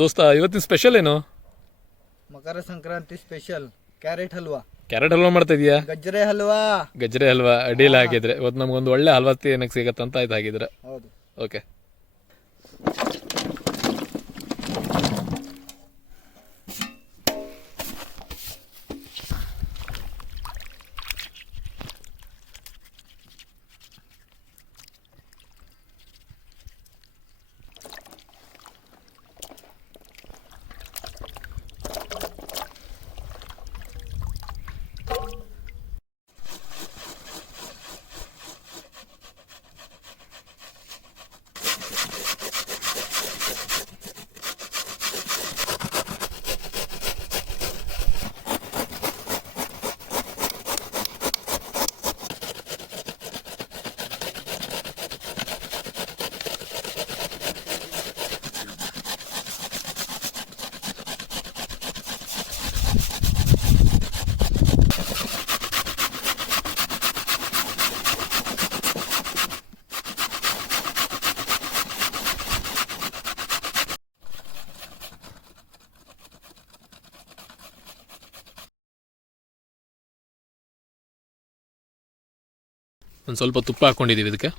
ದೋಸ್ತ ಇವತ್ತಿನ ಸ್ಪೆಷಲ್ ಏನು? Makara Sankranti special carrot halwa. Carrot halwa ಮಾಡ್ತಾ ಇದೀಯಾ? ಗಜ್ಜರಿ ಹಲ್ವಾ. ಗಜ್ಜರಿ ಹಲ್ವಾ ಅಡಿಯಲ್ಲಿ ಹಾಕಿದ್ರೆ ಇವತ್ತು ನಮ್ಗೊಂದು ಒಳ್ಳೆ ಹಲ್ವಾ ಏನಕ್ಕೆ ಸಿಗತ್ತಂತ ಆಯ್ತು ಹಾಗಿದ್ರೆ. ಹೌದು. ಓಕೆ. ಒಂದು ಸ್ವಲ್ಪ ತುಪ್ಪ ಹಾಕ್ಕೊಂಡಿದ್ದೀವಿ ಇದಕ್ಕೆ.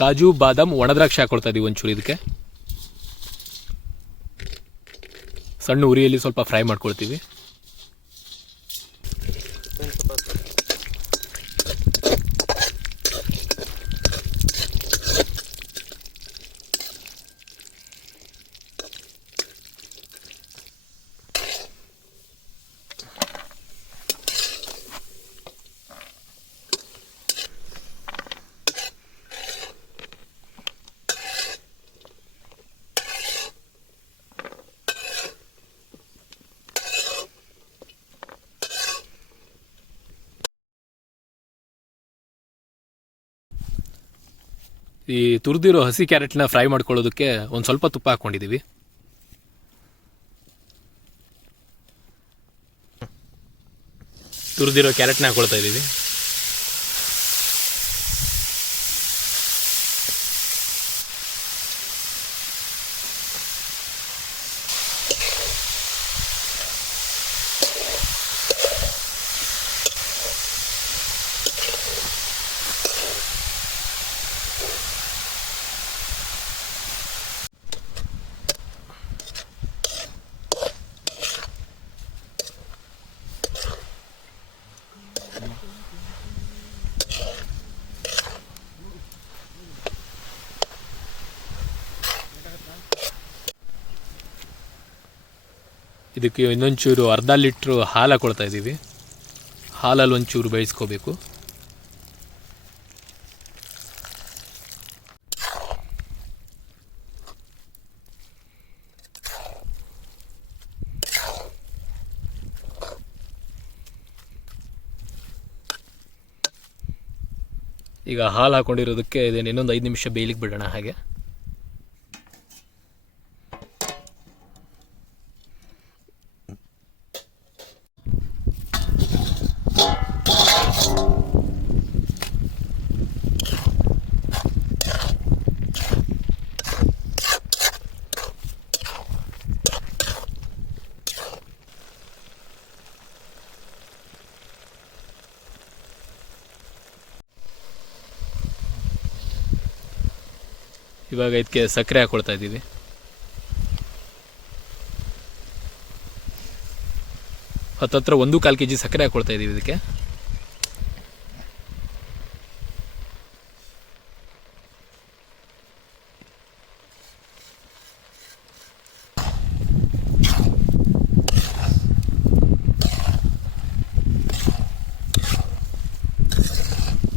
ಕಾಜು ಬಾದಾಮ್ ಒಣದ್ರಾಕ್ಷಿ ಹಾಕ್ಕೊಳ್ತಾ ಇದ್ದೀವಿ ಒಂಚೂರು ಇದಕ್ಕೆ. ಸಣ್ಣ ಉರಿಯಲ್ಲಿ ಸ್ವಲ್ಪ ಫ್ರೈ ಮಾಡ್ಕೊಳ್ತೀವಿ. ಈ ತುರಿದಿರೋ ಹಸಿ ಕ್ಯಾರೆಟ್ನ ಫ್ರೈ ಮಾಡ್ಕೊಳ್ಳೋದಕ್ಕೆ ಒಂದು ಸ್ವಲ್ಪ ತುಪ್ಪ ಹಾಕ್ಕೊಂಡಿದ್ದೀವಿ. ತುರಿದಿರೋ ಕ್ಯಾರೆಟ್ನ ಹಾಕ್ಕೊಳ್ತಾ ಇದ್ದೀವಿ. ಇದಕ್ಕೆ ಇನ್ನೊಂಚೂರು ಅರ್ಧ ಲೀಟ್ರು ಹಾಲು ಹಾಕ್ಕೊಳ್ತಾ ಇದ್ದೀವಿ. ಹಾಲಲ್ಲಿ ಒಂಚೂರು ಬೇಯಿಸ್ಕೋಬೇಕು. ಈಗ ಹಾಲು ಹಾಕ್ಕೊಂಡಿರೋದಕ್ಕೆ ಇದನ್ನು ಇನ್ನೊಂದು 5 ನಿಮಿಷ ಬೇಯಲಿಕ್ಕೆ ಬಿಡೋಣ. ಹಾಗೆ ಇವಾಗ ಇದಕ್ಕೆ ಸಕ್ಕರೆ ಹಾಕ್ಕೊಳ್ತಾ ಇದ್ದೀವಿ. ಹತ್ತತ್ರ 1.25 kg ಸಕ್ಕರೆ ಹಾಕ್ಕೊಳ್ತಾ ಇದ್ದೀವಿ ಇದಕ್ಕೆ.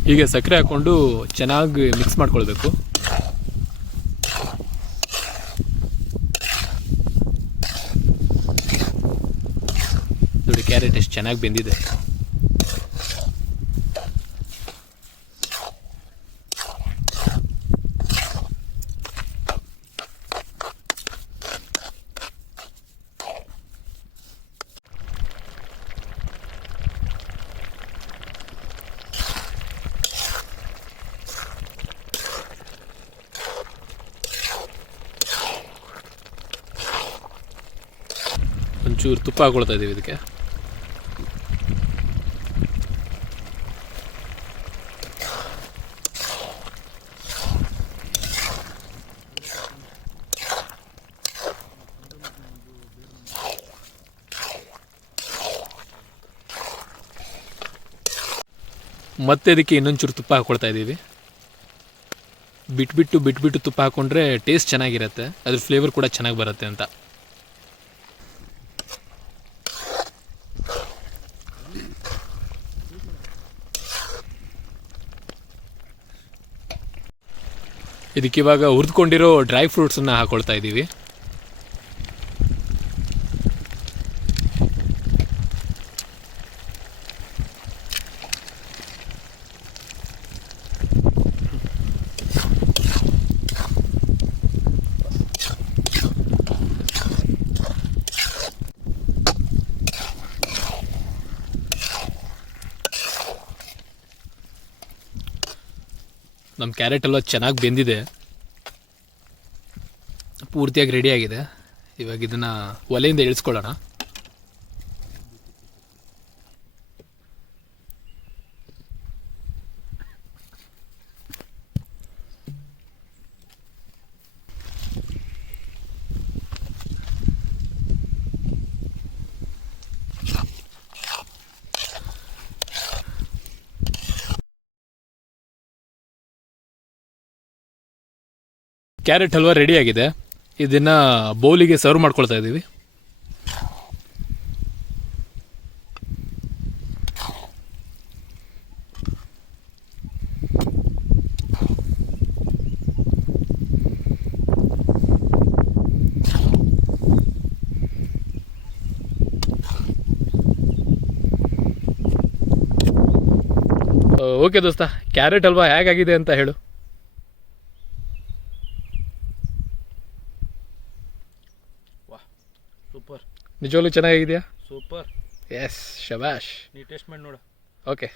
ಹೀಗೆ ಸಕ್ಕರೆ ಹಾಕ್ಕೊಂಡು ಚೆನ್ನಾಗಿ ಮಿಕ್ಸ್ ಮಾಡ್ಕೊಳ್ಬೇಕು. ನೋಡಿ ಕ್ಯಾರೆಟ್ ಎಷ್ಟು ಚೆನ್ನಾಗಿ ಬೆಂದಿದೆ. ಒಂಚೂರು ತುಪ್ಪ ಹಾಕೊಳ್ತಾ ಇದ್ದೀವಿ ಇದಕ್ಕೆ. ಮತ್ತೆ ಇದಕ್ಕೆ ಇನ್ನೊಂಚೂರು ತುಪ್ಪ ಹಾಕ್ಕೊಳ್ತಾ ಇದ್ದೀವಿ. ಬಿಟ್ಬಿಟ್ಟು ತುಪ್ಪ ಹಾಕ್ಕೊಂಡ್ರೆ ಟೇಸ್ಟ್ ಚೆನ್ನಾಗಿರುತ್ತೆ, ಅದ್ರ ಫ್ಲೇವರ್ ಕೂಡ ಚೆನ್ನಾಗಿ ಬರುತ್ತೆ ಅಂತ. ಇದಕ್ಕೆ ಇವಾಗ ಹುರಿದುಕೊಂಡಿರೋ ಡ್ರೈ ಫ್ರೂಟ್ಸನ್ನು ಹಾಕ್ಕೊಳ್ತಾ ಇದ್ದೀವಿ. ನಮ್ಮ ಕ್ಯಾರೆಟ್ ಹಲ್ವಾ ಚೆನ್ನಾಗಿ ಬೆಂದಿದೆ, ಪೂರ್ತಿಯಾಗಿ ರೆಡಿಯಾಗಿದೆ. ಇವಾಗ ಇದನ್ನು ಒಲೆಯಿಂದ ಇಳಿಸ್ಕೊಳ್ಳೋಣ. ಕ್ಯಾರೆಟ್ ಹಲ್ವಾ ರೆಡಿಯಾಗಿದೆ. ಇದನ್ನು ಬೌಲಿಗೆ ಸರ್ವ್ ಮಾಡ್ಕೊಳ್ತಾ ಇದ್ದೀವಿ. ಓಕೆ ದೋಸ್ತ, ಕ್ಯಾರೆಟ್ ಹಲ್ವಾ ಹೇಗಾಗಿದೆ ಅಂತ ಹೇಳು. ಸೂಪರ್, ನಿಜವಾಗ್ಲೂ ಚೆನ್ನಾಗಿದೆಯಾ? ಸೂಪರ್. ಎಸ್, ಶಬಾಷ್. ನೀ ಟೇಸ್ಟ್ ಮಾಡಿ ನೋಡು. ಓಕೆ.